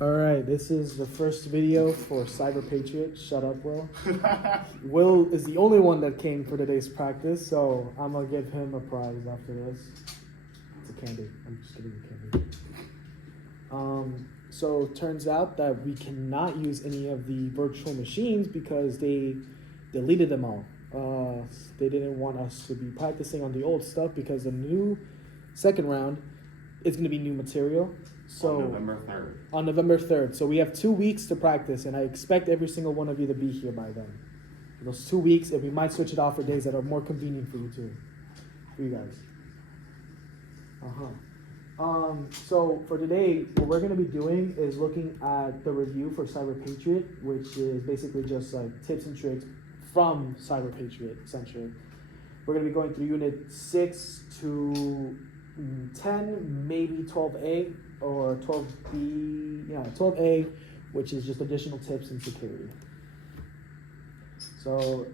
Alright, this is the first video for Cyber Patriot. Shut up, Will. Will is the only one that came for today's practice, so I'm gonna give him a prize after this. It's a candy. I'm just giving you candy. So it turns out that we cannot use any of the virtual machines because they deleted them all. They didn't want us to be practicing on the old stuff because the new second round is going to be new material. So on November 3rd. On November 3rd. So we have 2 weeks to practice, and I expect every single one of you to be here by then. In those 2 weeks, and we might switch it off for days that are more convenient for you too. For you guys. So for today, what we're going to be doing is looking at the review for Cyber Patriot, which is basically just like tips and tricks from Cyber Patriot, essentially. We're going to be going through Unit 6 to 10, maybe 12A or 12B, 12A, which is just additional tips in security. So,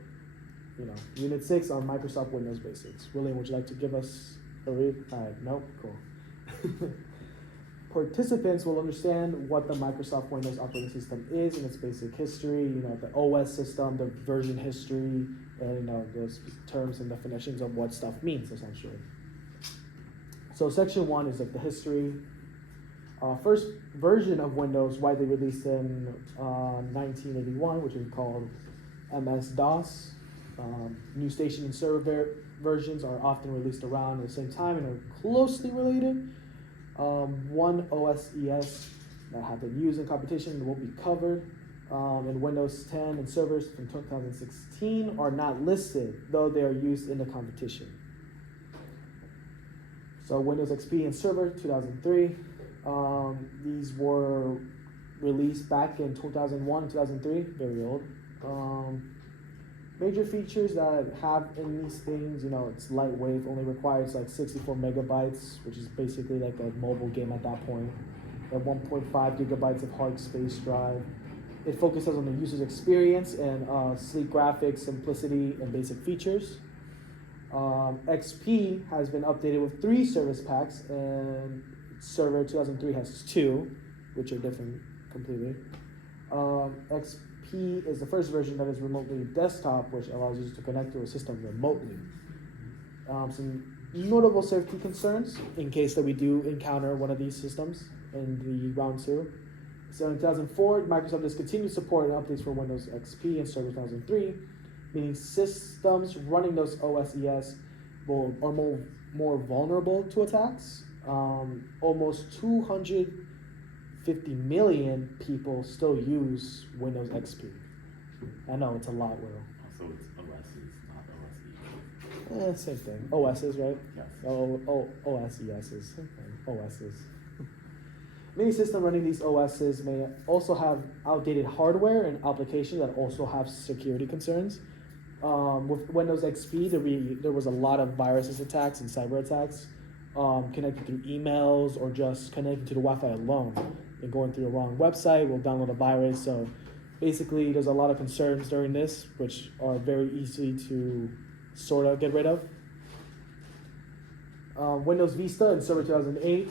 Unit 6 on Microsoft Windows Basics. William, would you like to give us a read? All right, nope, cool. Participants will understand what the Microsoft Windows operating system is in its basic history, the OS system, the version history, and those terms and definitions of what stuff means, essentially. So section 1 is like the history. First version of Windows, widely released in 1981, which is called MS-DOS. New station and server versions are often released around at the same time and are closely related. One OSES that have been used in competition will be covered. And Windows 10 and servers from 2016 are not listed, though they are used in the competition. So Windows XP and Server 2003, these were released back in 2001, 2003, very old. Major features that have in these things, it's lightweight, only requires like 64 megabytes, which is basically like a mobile game at that point, and 1.5 gigabytes of hard space drive. It focuses on the user's experience and sleek graphics, simplicity, and basic features. XP has been updated with 3 service packs, and Server 2003 has 2, which are different completely. XP is the first version that is remotely desktop, which allows users to connect to a system remotely. Some notable safety concerns in case that we do encounter one of these systems in the round 2. So in 2004, Microsoft discontinued support and updates for Windows XP and Server 2003, meaning systems running those OSES are more vulnerable to attacks. Almost 250 million people still use Windows XP. I know, it's a lot, Will. So it's OSs, not OSE. Same thing. OSs, right? Yes. OSES, same thing. OSs. Many systems running these OSs may also have outdated hardware and applications that also have security concerns. With Windows XP, there was a lot of viruses attacks and cyber attacks, connected through emails or just connecting to the Wi-Fi alone and going through the wrong website will download a virus. So basically, there's a lot of concerns during this, which are very easy to sort of get rid of. Windows Vista and Server 2008.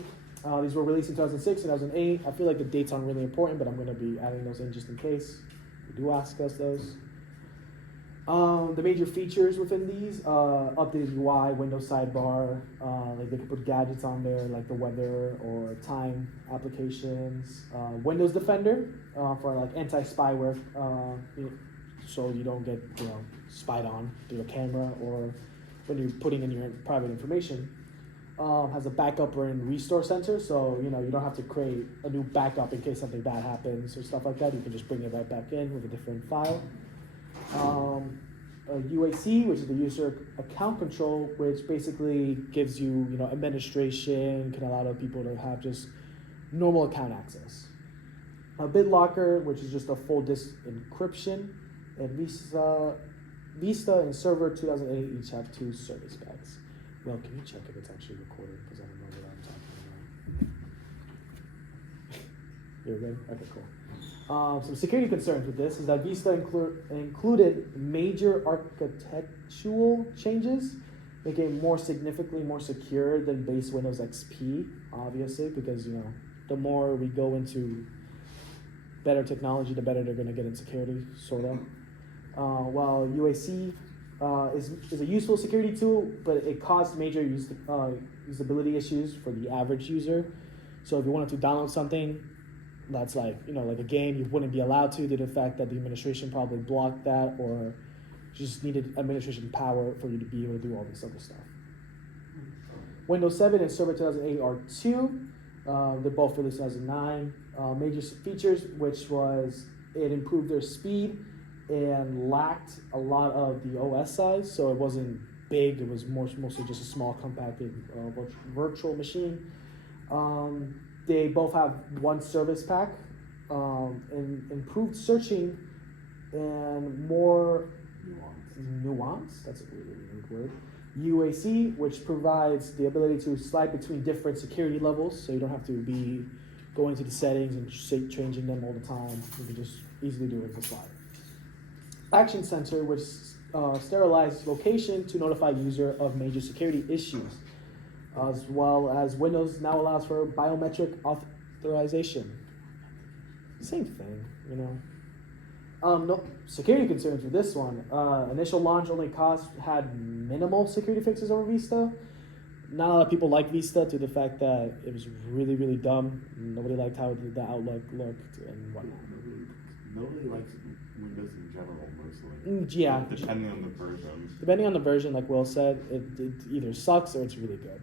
These were released in 2006 and 2008. I feel like the dates aren't really important, but I'm going to be adding those in just in case you do ask us those. The major features within these, updated UI, Windows sidebar, like they could put gadgets on there like the weather or time applications. Windows Defender for like anti-spyware, so you don't get spied on through a camera or when you're putting in your private information. Has a backup and restore center, so you don't have to create a new backup in case something bad happens or stuff like that. You can just bring it right back in with a different file. UAC, which is the user account control, which basically gives you administration, can allow people to have just normal account access. BitLocker, which is just a full disk encryption, and Vista and Server 2008 each have 2 service packs. Well, can you check if it's actually recording? Because I don't know what I'm talking about. You're good? Okay, cool. Some security concerns with this is that Vista included major architectural changes, making it more significantly more secure than base Windows XP, obviously, because the more we go into better technology, the better they're going to get in security, sort of. While UAC is a useful security tool, but it caused major usability issues for the average user. So if you wanted to download something that's like a game, you wouldn't be allowed to due to the fact that the administration probably blocked that, or just needed administration power for you to be able to do all this other stuff. Windows 7 and Server 2008 are 2. They're both released in 2009. Major features, which was it improved their speed and lacked a lot of the OS size, so it wasn't big. It was mostly just a small, compacted virtual machine. They both have one service pack, and improved searching and more nuance. That's a really weird word. UAC, which provides the ability to slide between different security levels, so you don't have to be going to the settings and changing them all the time. You can just easily do it with the slide. Action Sensor, which sterilizes location to notify user of major security issues, as well as Windows now allows for biometric authorization. Same thing, No security concerns with this one. Initial launch only had minimal security fixes over Vista. Not a lot of people like Vista due to the fact that it was really, really dumb. Nobody liked how the Outlook looked and whatnot. Nobody likes Windows in general, mostly. Yeah. Depending on the version. Depending on the version, like Will said, it either sucks or it's really good.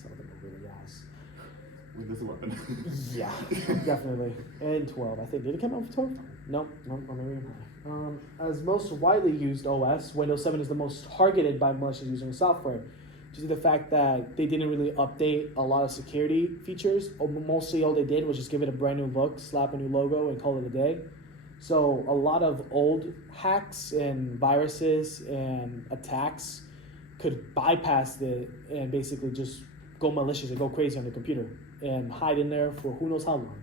Some of them are really ass. Windows 11. Yeah, definitely. And 12, I think. Did it come out with 12? No, maybe not. As most widely used OS, Windows 7 is the most targeted by malicious using software, due to the fact that they didn't really update a lot of security features. Mostly all they did was just give it a brand new look, slap a new logo, and call it a day. So a lot of old hacks and viruses and attacks could bypass it and basically just go malicious and go crazy on the computer and hide in there for who knows how long.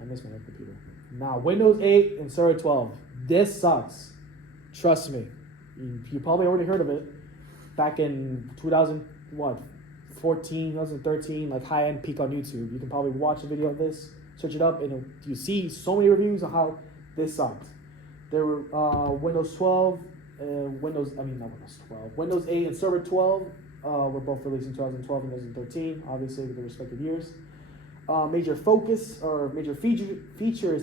I miss my old computer. Now, Windows 8 and Server 12. This sucks. Trust me. You probably already heard of it. Back in 2014, 2013, like high-end peak on YouTube. You can probably watch a video of this, search it up, and you see so many reviews on how this sucked. There were Windows 12, Windows 8 and Server 12 were both released in 2012 and 2013, obviously with the respective years. Major features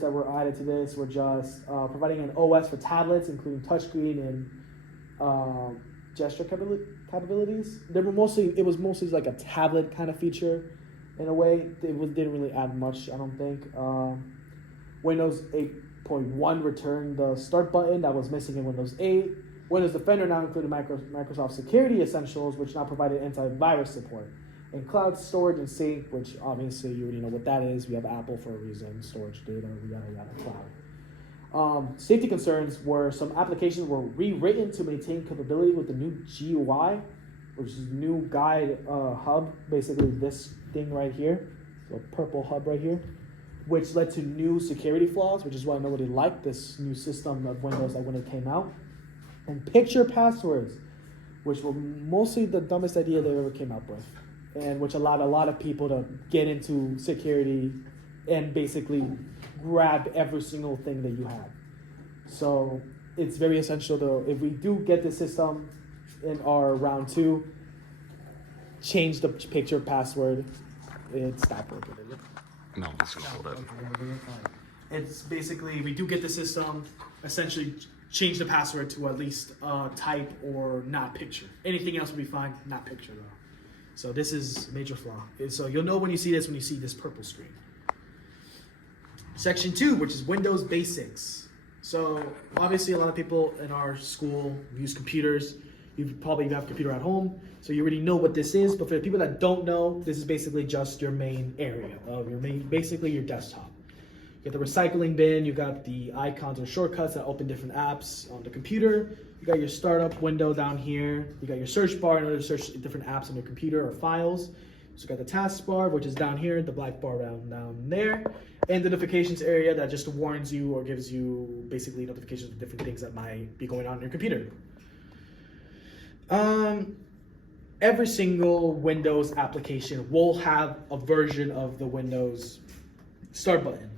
that were added to this were just providing an OS for tablets, including touchscreen and gesture capabilities. It was mostly like a tablet kind of feature in a way. Didn't really add much, I don't think. Windows 8.1 returned the start button that was missing in Windows 8. Windows Defender now included Microsoft Security Essentials, which now provided antivirus support. And cloud storage and sync, which obviously you already know what that is. We have Apple for a reason, storage data, yada, cloud. Safety concerns were some applications were rewritten to maintain capability with the new GUI, which is new guide hub, basically this thing right here, the purple hub right here, which led to new security flaws, which is why nobody liked this new system of Windows when it came out. And picture passwords, which were mostly the dumbest idea they ever came up with, and which allowed a lot of people to get into security and basically grab every single thing that you had. So it's very essential though, if we do get this system in our round 2, change the picture password. It stopped working. No, let's just hold it. It's basically, we do get the system, essentially change the password to at least type or not picture. Anything else will be fine, not picture though. So this is a major flaw. So you'll know when you see this purple screen. Section 2, which is Windows Basics. So obviously a lot of people in our school use computers. You probably have a computer at home, so you already know what this is. But for the people that don't know, this is basically just your main area of basically your desktop. You got the recycling bin, you got the icons or shortcuts that open different apps on the computer. You got your startup window down here. You got your search bar in order to search different apps on your computer or files. So you got the taskbar, which is down here, the black bar down there, and the notifications area that just warns you or gives you basically notifications of different things that might be going on your computer. Every single Windows application will have a version of the Windows start button.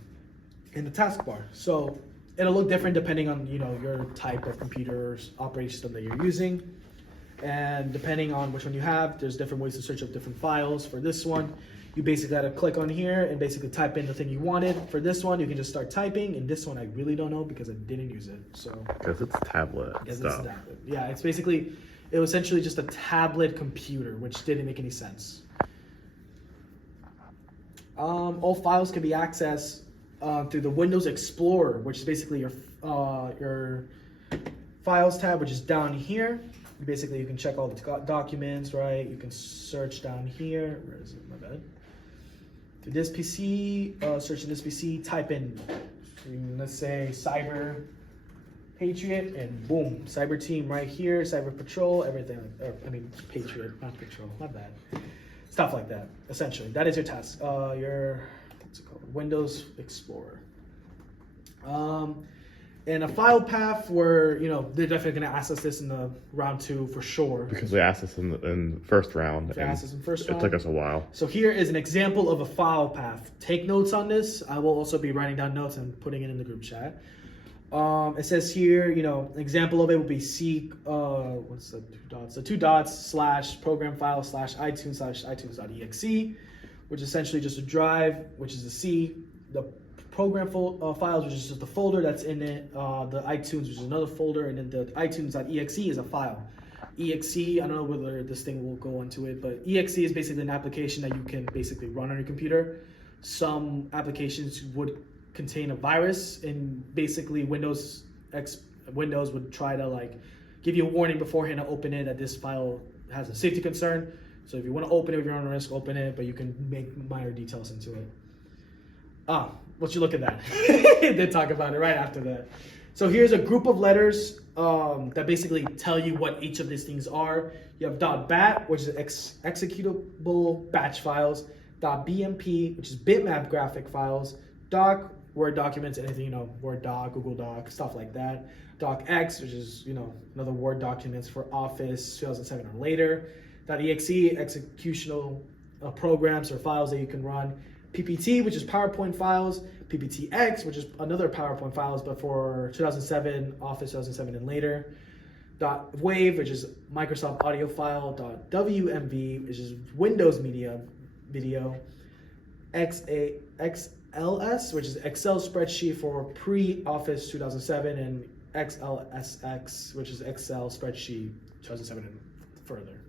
in the taskbar. So it'll look different depending on your type of computer operating system that you're using, and depending on which one you have, there's different ways to search up different files. For this one, you basically got to click on here and basically type in the thing you wanted. For this one, you can just start typing, and this one I really don't know because I didn't use it. So Because it's tablet because stuff. it's a tablet. Yeah, it was essentially just a tablet computer, which didn't make any sense. All files can be accessed through the Windows Explorer, which is basically your Files tab, which is down here. Basically, you can check all the documents, right? You can search down here. Where is it? My bad. To this PC, searching this PC, type in, let's say, Cyber Patriot, and boom, Cyber Team right here, Cyber Patrol, everything. Patriot, not Patrol, my bad. Stuff like that, essentially. That is your task. What's it called? Windows Explorer. And a file path where, they're definitely going to ask us this in the round 2 for sure. Because they asked us in the first round. They asked us in first round. It took us a while. So here is an example of a file path. Take notes on this. I will also be writing down notes and putting it in the group chat. It says here, an example of it would be C, what's the 2 dots? The 2 dots / program file / iTunes / iTunes.exe, which is essentially just a drive, which is a C. The program files, which is just the folder that's in it. The iTunes, which is another folder, and then the iTunes.exe is a file. Exe, I don't know whether this thing will go into it, but exe is basically an application that you can basically run on your computer. Some applications would contain a virus, and basically Windows would try to give you a warning beforehand to open it that this file has a safety concern. So if you want to open it, if you're on risk, open it, but you can make minor details into it. What you look at that? They talk about it right after that. So here's a group of letters that basically tell you what each of these things are. You have .bat, which is executable batch files. .bmp, which is bitmap graphic files. Doc, Word documents, anything, Word doc, Google Doc, stuff like that. .docx, which is, another Word documents for Office 2007 or later. .exe, executional programs or files that you can run. PPT, which is PowerPoint files. PPTX, which is another PowerPoint files, but for 2007, Office 2007 and later. .wave, which is Microsoft audio file. .wmv, which is Windows media video. XLS, which is Excel spreadsheet for pre-Office 2007, and XLSX, which is Excel spreadsheet 2007 and further.